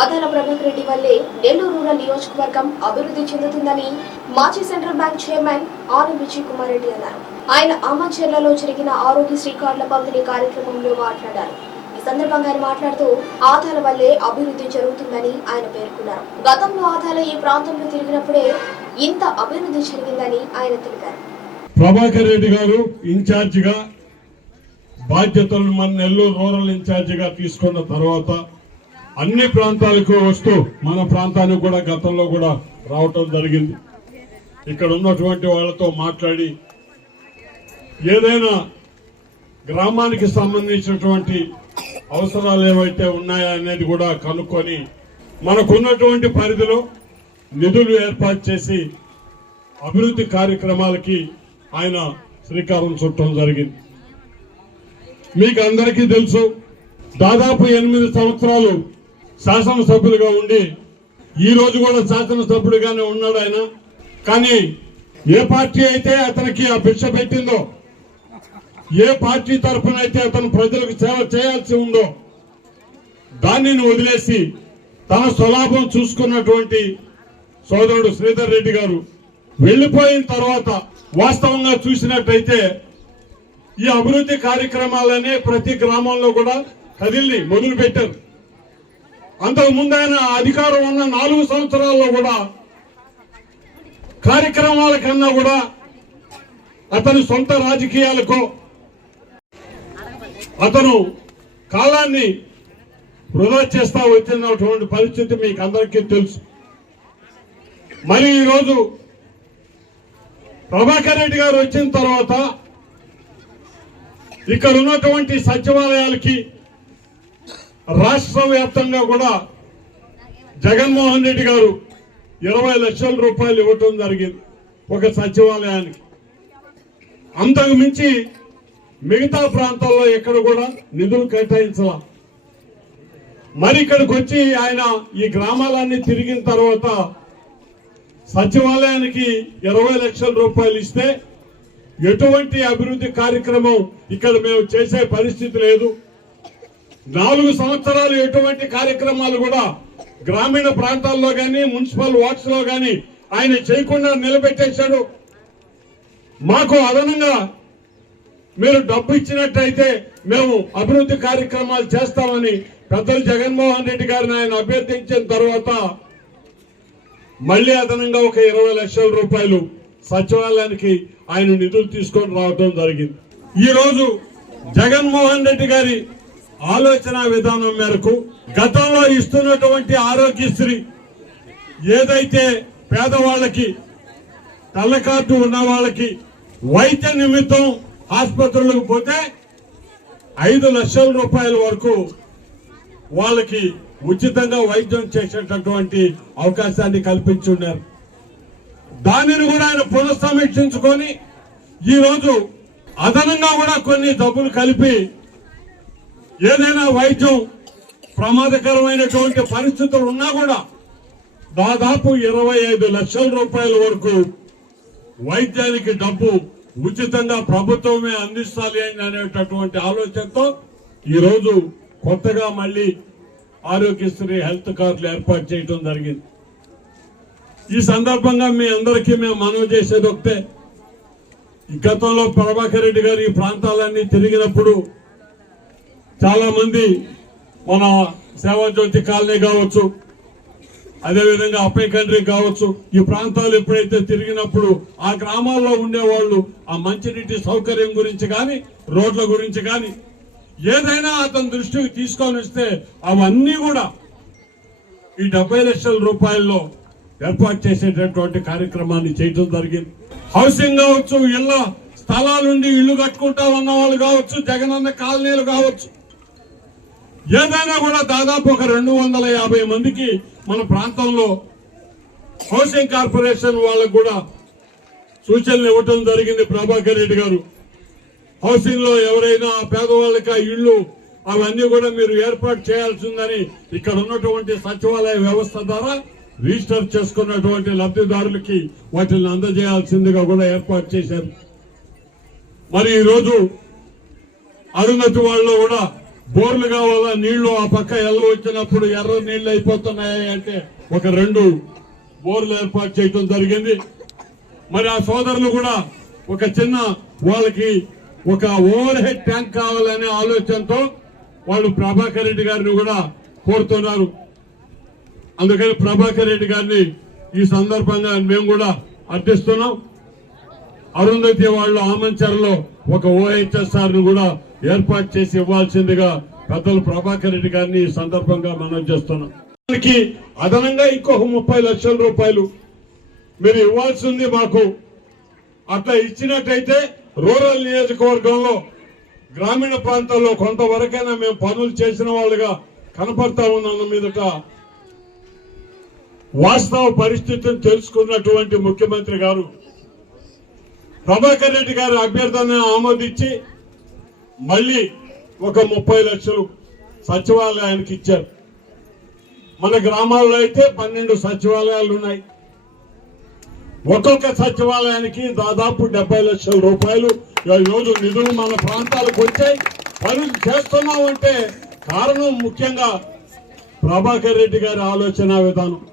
ఆదాల ప్రభాకర్ రెడ్డి వల్లే నెల్లూరు రూరల్ నియోజకవర్గం అభివృద్ధి చెందుతుందని మాజీ central bank chairman R Vijay Kumar Reddy అన్నారు. ఆయన ఆమంచెర్లలో జరిగిన ఆరోగ్యశ్రీ కార్డుల పంపిణీ కార్యక్రమంలో మాట్లాడారు. ఈ సందర్భంగా ఆయన మాట్లాడుతూ ఆదాల వల్లే అభివృద్ధి జరుగుతుందని ఆయన పేర్కొన్నారు. గతంలో ఆదాల ఈ ప్రాంతంలో తిరిగినప్పుడే ఇంత అభివృద్ధి జరిగిందని ఆయన తెలిపారు. ప్రభాకర్ రెడ్డి గారు ఇన్ఛార్జిగా బాధ్యతలను మన నెల్లూరు రూరల్ ఇన్ఛార్జిగా తీసుకున్న తర్వాత అన్ని ప్రాంతాలకు వస్తూ మన ప్రాంతానికి కూడా గతంలో కూడా రావటం జరిగింది. ఇక్కడ ఉన్నటువంటి వాళ్ళతో మాట్లాడి ఏదైనా గ్రామానికి సంబంధించినటువంటి అవసరాలు ఏవైతే ఉన్నాయా అనేది కూడా కనుక్కొని మనకున్నటువంటి పరిధిలో నిధులు ఏర్పాటు చేసి అభివృద్ధి కార్యక్రమాలకి ఆయన శ్రీకారం చుట్టడం జరిగింది. మీకు అందరికీ తెలుసు దాదాపు ఎనిమిది సంవత్సరాలు శాసనసభ్యులుగా ఉండి ఈ రోజు కూడా శాసనసభ్యుడిగానే ఉన్నాడు ఆయన. కానీ ఏ పార్టీ అయితే అతనికి ఆ భిక్ష పెట్టిందో ఏ పార్టీ తరఫున అయితే అతను ప్రజలకు సేవ చేయాల్సి ఉందో దానిని వదిలేసి తన స్వలాభం చూసుకున్నటువంటి సోదరుడు శ్రీధర్ రెడ్డి గారు వెళ్ళిపోయిన తర్వాత వాస్తవంగా చూసినట్టయితే ఈ అభివృద్ధి కార్యక్రమాలనే ప్రతి గ్రామంలో కూడా కదిల్ని మొదలు పెట్టారు అంతకు ముందు అధికారం ఉన్న నాలుగు సంవత్సరాల్లో కూడా కార్యక్రమాల కన్నా కూడా అతని సొంత రాజకీయాలకు అతను కాలాన్ని వృధా చేస్తా వచ్చినటువంటి పరిస్థితి మీకు అందరికీ తెలుసు. మరి ఈరోజు ప్రభాకర్ రెడ్డి గారు వచ్చిన తర్వాత ఇక్కడ ఉన్నటువంటి సచివాలయాలకి రాష్ట్ర వ్యాప్తంగా కూడా జగన్మోహన్ రెడ్డి గారు ఇరవై లక్షల రూపాయలు ఇవ్వటం జరిగింది ఒక సచివాలయానికి. అంతకు మించి మిగతా ప్రాంతాల్లో ఎక్కడ కూడా నిధులు కేటాయించాల. మరి ఇక్కడికి వచ్చి ఆయన ఈ గ్రామాలన్నీ తిరిగిన తర్వాత సచివాలయానికి ఇరవై లక్షల రూపాయలు ఇస్తే ఎటువంటి అభివృద్ధి కార్యక్రమం ఇక్కడ మేము చేసే పరిస్థితి లేదు. నాలుగు సంవత్సరాలు ఎటువంటి కార్యక్రమాలు కూడా గ్రామీణ ప్రాంతాల్లో కానీ మున్సిపల్ వార్డ్స్లో కానీ ఆయన చేయకుండా నిలబెట్టేశాడు. మాకు అదనంగా మీరు డబ్బు ఇచ్చినట్టయితే మేము అభివృద్ధి కార్యక్రమాలు చేస్తామని పెద్దలు జగన్మోహన్ రెడ్డి గారిని ఆయన అభ్యర్థించిన తర్వాత మళ్ళీ అదనంగా ఒక ఇరవై లక్షల రూపాయలు సచివాలయానికి ఆయన నిధులు తీసుకొని రావడం జరిగింది. ఈరోజు జగన్మోహన్ రెడ్డి గారి ఆలోచన విధానం మేరకు గతంలో ఇస్తున్నటువంటి ఆరోగ్యశ్రీ ఏదైతే పేదవాళ్ళకి తెల్ల కార్డు ఉన్న వాళ్ళకి వైద్య నిమిత్తం ఆసుపత్రులకు పోతే ఐదు లక్షల రూపాయల వరకు వాళ్ళకి ఉచితంగా వైద్యం చేసేటటువంటి అవకాశాన్ని కల్పించి ఉన్నారు దానిని కూడా ఆయన పునఃసమీక్షించుకొని ఈరోజు అదనంగా కూడా కొన్ని డబ్బులు కలిపి ఏదైనా వైద్యం ప్రమాదకరమైనటువంటి పరిస్థితులు ఉన్నా కూడా దాదాపు ఇరవై ఐదు లక్షల రూపాయల వరకు వైద్యానికి డబ్బు ఉచితంగా ప్రభుత్వమే అందిస్తాలి అని అనేటటువంటి ఆలోచనతో ఈరోజు కొత్తగా మళ్ళీ ఆరోగ్యశ్రీ హెల్త్ కార్డులు ఏర్పాటు చేయడం జరిగింది. ఈ సందర్భంగా మీ అందరికీ మేము మనవి చేసేది ఒకటే. గతంలో ప్రభాకర్ రెడ్డి గారు ఈ ప్రాంతాలన్నీ తిరిగినప్పుడు చాలా మంది మన సేవాజ్యోతి కాలనీ కావచ్చు అదేవిధంగా అప్పయ్య కంట్రీ కావచ్చు ఈ ప్రాంతాలు ఎప్పుడైతే తిరిగినప్పుడు ఆ గ్రామాల్లో ఉండేవాళ్ళు ఆ మంచినీటి సౌకర్యం గురించి కానీ రోడ్ల గురించి కానీ ఏదైనా అతని దృష్టికి తీసుకొని వస్తే అవన్నీ కూడా ఈ డెబ్బై లక్షల రూపాయల్లో ఏర్పాటు చేసేటటువంటి కార్యక్రమాన్ని చేయడం జరిగింది. హౌసింగ్ కావచ్చు ఇళ్ళ స్థలాలుండి ఇల్లు కట్టుకుంటా ఉన్న వాళ్ళు కావచ్చు జగనన్న కాలనీలు కావచ్చు ఏదైనా కూడా దాదాపు ఒక రెండు వందల యాభై మందికి మన ప్రాంతంలో హౌసింగ్ కార్పొరేషన్ వాళ్ళకు కూడా సూచనలు ఇవ్వటం జరిగింది ప్రభాకర్ రెడ్డి గారు. హౌసింగ్లో ఎవరైనా పేదవాళ్ళకి ఆ ఇళ్ళు అవన్నీ కూడా మీరు ఏర్పాటు చేయాల్సిందని ఇక్కడ ఉన్నటువంటి సచివాలయ వ్యవస్థ ద్వారా రిజిస్టర్ చేసుకున్నటువంటి లబ్ధిదారులకి వాటిని అందజేయాల్సిందిగా కూడా ఏర్పాటు చేశారు. మరి ఈరోజు అరుణతి వాళ్ళలో కూడా బోర్లు కావాలా? నీళ్ళు ఆ పక్క ఎల్ల వచ్చినప్పుడు ఎర్ర నీళ్ళు అయిపోతున్నాయి అంటే ఒక రెండు బోర్లు ఏర్పాటు చేయడం జరిగింది. మరి ఆ సోదరులు కూడా ఒక చిన్న వాళ్ళకి ఒక ఓవర్ హెడ్ ట్యాంక్ కావాలనే ఆలోచనతో వాళ్ళు ప్రభాకర్ రెడ్డి గారిని కూడా కోరుతున్నారు. అందుకని ప్రభాకర్ రెడ్డి గారిని ఈ సందర్భంగా మేము కూడా అర్థిస్తున్నాం. అరుంధతి వాళ్ళు ఆమంచర్లో ఒక ఓహెచ్ఎస్ఆర్ను కూడా ఏర్పాటు చేసి ఇవ్వాల్సిందిగా పెద్దలు ప్రభాకర్ రెడ్డి గారిని ఈ సందర్భంగా మనం చేస్తున్నాం. దానికి అదనంగా ఇంకొక ముప్పై లక్షల రూపాయలు మీరు ఇవ్వాల్సింది మాకు. అట్లా ఇచ్చినట్టయితే రూరల్ నియోజకవర్గంలో గ్రామీణ ప్రాంతాల్లో కొంతవరకైనా మేము పనులు చేసిన వాళ్ళుగా కనపడతా ఉన్నాను మీదట. వాస్తవ పరిస్థితిని తెలుసుకున్నటువంటి ముఖ్యమంత్రి గారు ప్రభాకర్ రెడ్డి గారి అభ్యర్థనను ఆమోదించి మళ్ళీ ఒక ముప్పై లక్షలు సచివాలయానికి ఇచ్చారు. మన గ్రామాల్లో అయితే పన్నెండు సచివాలయాలు ఉన్నాయి. ఒక్కొక్క సచివాలయానికి దాదాపు డెబ్బై లక్షల రూపాయలు ఈ రోజు నిధులు మన ప్రాంతాలకు వచ్చాయి. పనులు చేస్తున్నామంటే కారణం ముఖ్యంగా ప్రభాకర్ రెడ్డి గారి ఆలోచన విధానం.